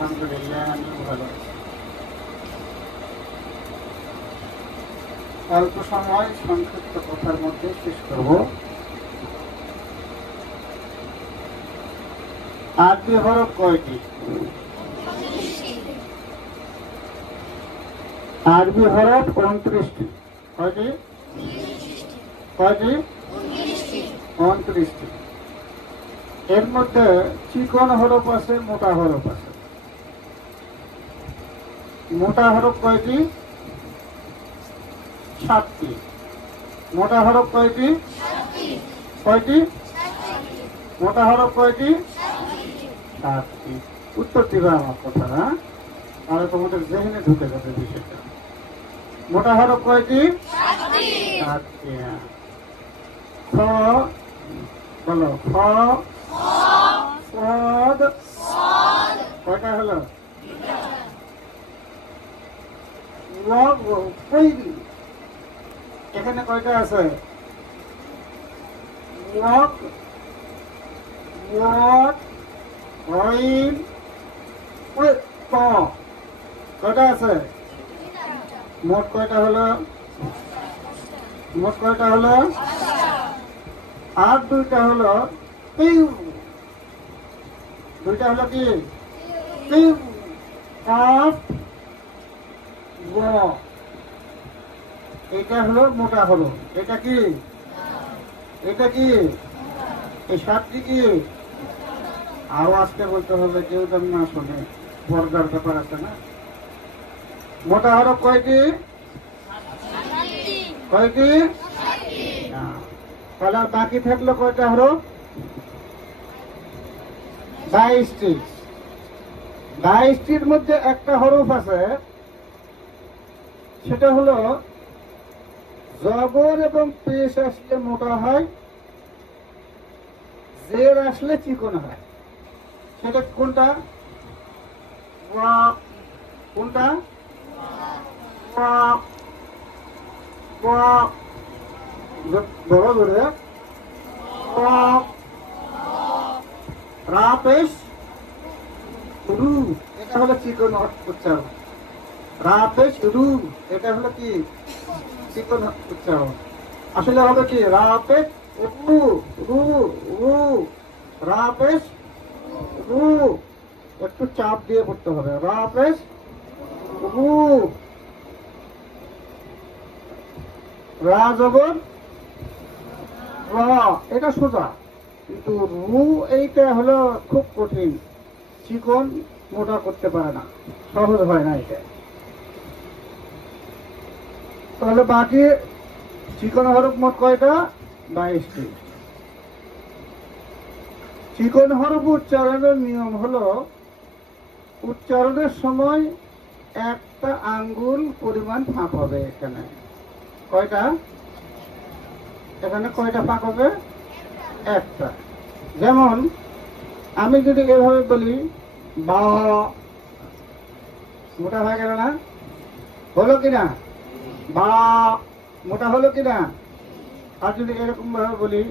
আলহামদুলিল্লাহ আমি ভালো আছি। অল্প সময় সংক্ষিপ্ত কথার মধ্যে শেষ করব। আরবি হরফ কয়টি? আরবি হরফ 29টি। কয়টি? কয়টি? 29টি। এর মধ্যে চিকন হরফ আছে, মোটা হরফ আছে। মোটা হরফ কয়টি? 7টি। মোটা হরফ কয়টি? কয়টি? মোটা হরফ কয়টি? 7টি। উত্তর দিবে আমার কথা, হ্যাঁ? তাহলে তোমাদের জেহেনে ঢুকে যাবে বিষয়টা। মোটা হরফ কয়টি? 7টি। খ বলো। খ সদ কয়টা হলো? এখানে কয়টা আছে? কয়টা আছে? মোট কয়টা হলো? মোট কয়টা হলো? আর দুইটা হলো দুইটা হলো কি? এটা হলো মোটা হলো। এটা কি? এটা কি? এই 7টি কি? আওয়াজকে বলতে হবে, কেউ যেন না শোনে, পর্দার ব্যাপার আছে না। মোটা হরফ কয়টি? কয়টি? তাহলে বাকি থাকলো কয়টা হরফ? 22টি। 22টির মধ্যে একটা হরফ আছে, সেটা হলো জবর এবং পেশ আসলে মোটা হয়, জের আসলে চিকন হয়। সেটা কোনটা? কোনটা? বড় ধরে রা পেশ রু, এটা হলো চিকন উচ্চারণ। রা পেশ রু, এটা হলো কি? চিকন উচ্চারণ। আসলে হবে কি? রা পেশ রু রু রু, রা পেশ রু। একটু চাপ দিয়ে পড়তে হবে। রা পেশ রু, রা জবর রা, এটা সোজা। কিন্তু রু এইটা হলো খুব কঠিন, চিকন মোটা করতে পারে না, সহজ হয় না এটা। তাহলে বাকি চিকন হরফ মোট কয়টা? 22টি। চিকন হরফ উচ্চারণের নিয়ম হলো, উচ্চারণের সময় একটা আঙ্গুল পরিমাণ ফাঁক হবে। এখানে কয়টা? এখানে কয়টা ফাঁক হবে? একটা। যেমন আমি যদি এভাবে বলি বা, মোটা হয়ে গেল না? হলো কিনা? বা মোটা হলো কিনা? আর যদি এরকম ভাবে বলি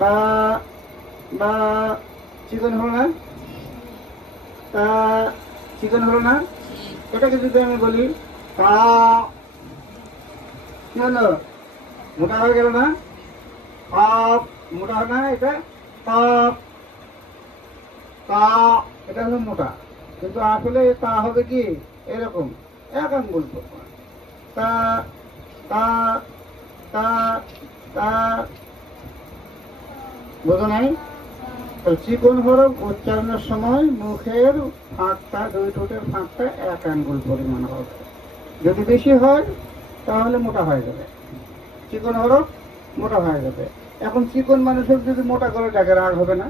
বা, বা চিকন হলো না? তা চিকন হলো না? এটাকে যদি আমি বলি তা, কি হলো? মোটা হয়ে গেল না? পাপ মোটা হয় না? এটা পাপ, তা এটা হলো মোটা। কিন্তু আসলে তা হবে কি? এরকম এক আঙ্গুল তা তা তা তা। বোঝো নাই? চিকন হরফ উচ্চারণের সময় মুখের ফাঁকটা, দুই ঠোঁটের ফাঁকটা এক আঙ্গুল পরিমাণ হবে। যদি বেশি হয় তাহলে মোটা হয়ে যাবে। চিকন হরফ মোটা হয়ে যাবে। এখন চিকন মানুষের যদি মোটা করে ডাকে, রাগ হবে না?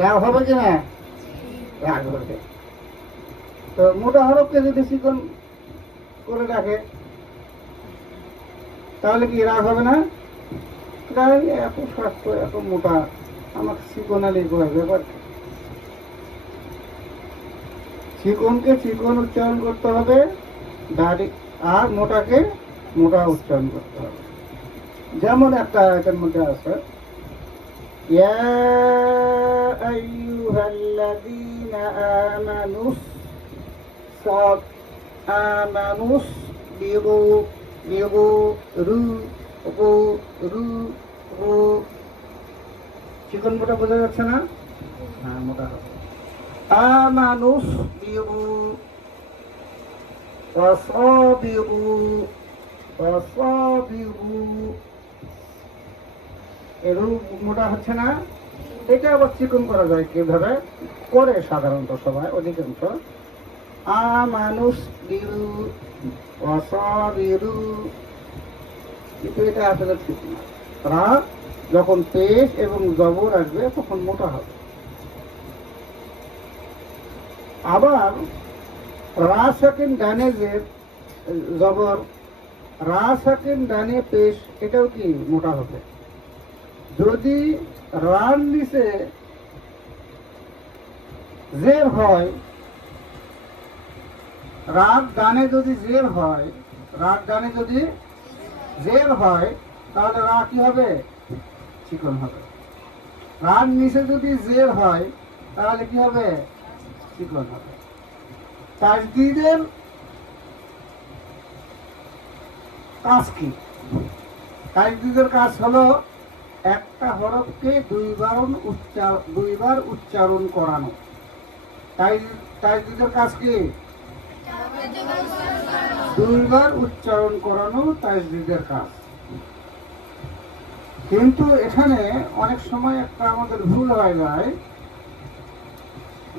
রাগ হবে কি না? রাগ হবে। তো মোটা হরফকে যদি চিকন করে ডাকে তাহলে কি রাগ হবে না? এত স্বাস্থ্য, এত মোটা, আমাকে চিকন আলি করার ব্যাপার। চিকনকে চিকন উচ্চারণ করতে হবে, দাড়ি আর মোটাকে মোটা উচ্চারণ করতে হবে। যেমন একটা আয়াতের মধ্যে আছে, ইয়া আইয়ুহাল্লাযীনা আমানুস সাদ আমানুস বিগু বিগু রু রু রু রু চিকন মোটা বোঝা যাচ্ছে না? হ্যাঁ, মোটা হবে। আমানুস বিগু ওয়াসাবিরু ওয়াসাবিরু, এরূপ মোটা হচ্ছে না? এটা আবার চিকন করা যায় কিভাবে? করে সাধারণত সবাই, অধিকাংশ। আমানুস বিরু ওয়াসাবিরু, কিন্তু এটা আসলে ঠিক না। রা যখন পেশ এবং জবর আসবে তখন মোটা হবে। আবার রা সাকিন ডানে যে জবর, রা সাকিন ডানে পেশ, এটাও কি মোটা হবে। যদি রার নিচে জের হয়, রার ডানে যদি জের হয়, রার ডানে যদি জের হয়, তাহলে রা কি হবে? চিকন হবে। রার নিচে যদি জের হয় তাহলে কি হবে? চিকন হবে। তাজদীদের কাজ কি? তাজদীদের কাজ হলো একটা হরফকে দুইবার উচ্চারণ করানো। তাজদীদের কাজ কি? দুইবার উচ্চারণ করানো তাজদীদের কাজ। কিন্তু এখানে অনেক সময় একটা আমাদের ভুল হয়ে যায়,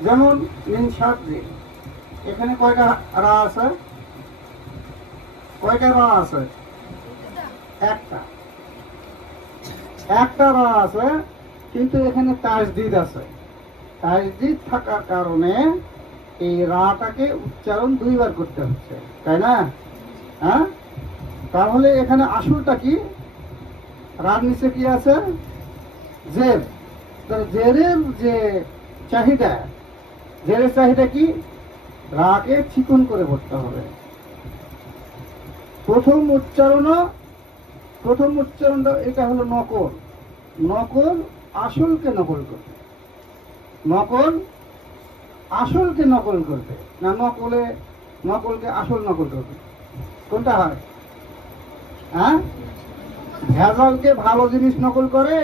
যেমন মিন শাদ্দি, এখানে কয়টা রা আছে? কয়টা রা আছে? একটা রা আছে, কিন্তু এখানে তাজদীদ আছে। তাজদীদ থাকার কারণে এই রাটাকে উচ্চারণ দুইবার করতে হচ্ছে, তাই না? হ্যাঁ, তাহলে এখানে আসলটা কি? রার নিচে কি আছে? জের। জেরের যে চাহিদা, জেরের চাহিদা কি? রাকে চিকন করে পড়তে হবে। প্রথম উচ্চারণটা এটা হলো নকল। নকল আসলকে নকল করবে। নকল আসলকে নকল করবে না, নকলকে আসল নকল করবে। কোনটা হয়? হ্যাঁ, ভেজালকে ভালো জিনিস নকল করে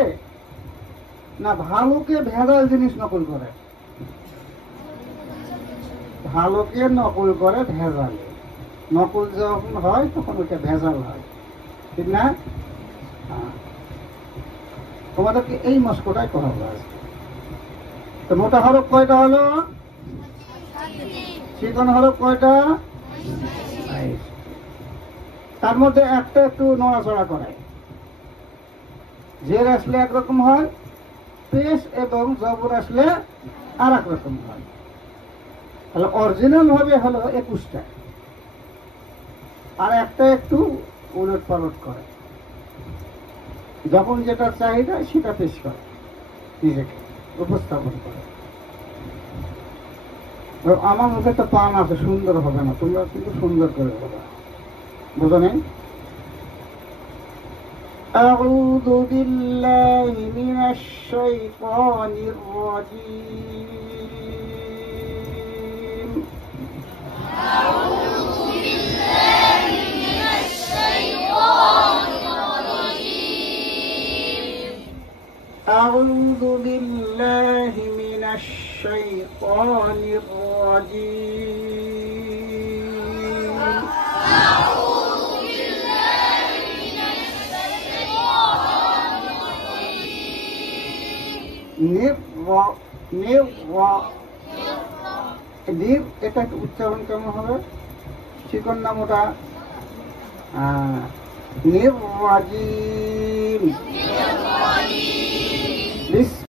না ভালোকে ভেজাল জিনিস নকল করে? ভালোকে নকল করে ভেজালে। নকল যখন হয় তখন ওইটা ভেজাল হয়, ঠিক না? তোমাদেরকে এই মস্কটাই করা হলো আজকে। তো মোটা হরফ কয়টা হলো? চিকন হরফ কয়টা? তার মধ্যে একটা একটু নড়াচড়া করে। জের আসলে একরকম হয়, পেশ এবং জবর আসলে আর এক রকম হয়। তাহলে অরিজিনাল ভাবে হলো 21টা, আর একটা একটু উলট পালট করে। যখন যেটার চাহিদা সেটা পেশ করে, নিজেকে উপস্থাপন করে। আমার মুখে একটা পান আছে, সুন্দর হবে না, তোমরা কিন্তু সুন্দর করে বলো, বুঝো নেই? أعوذ بالله من الشيطان الرجيم. أعوذ بالله من الشيطان الرجيم. أعوذ بالله من الشيطان الرجيم. أعوذ بالله من الشيطان الرجيم. এটা উচ্চারণ কেমন হবে? চিকন না মোটা? নির্রাজিম।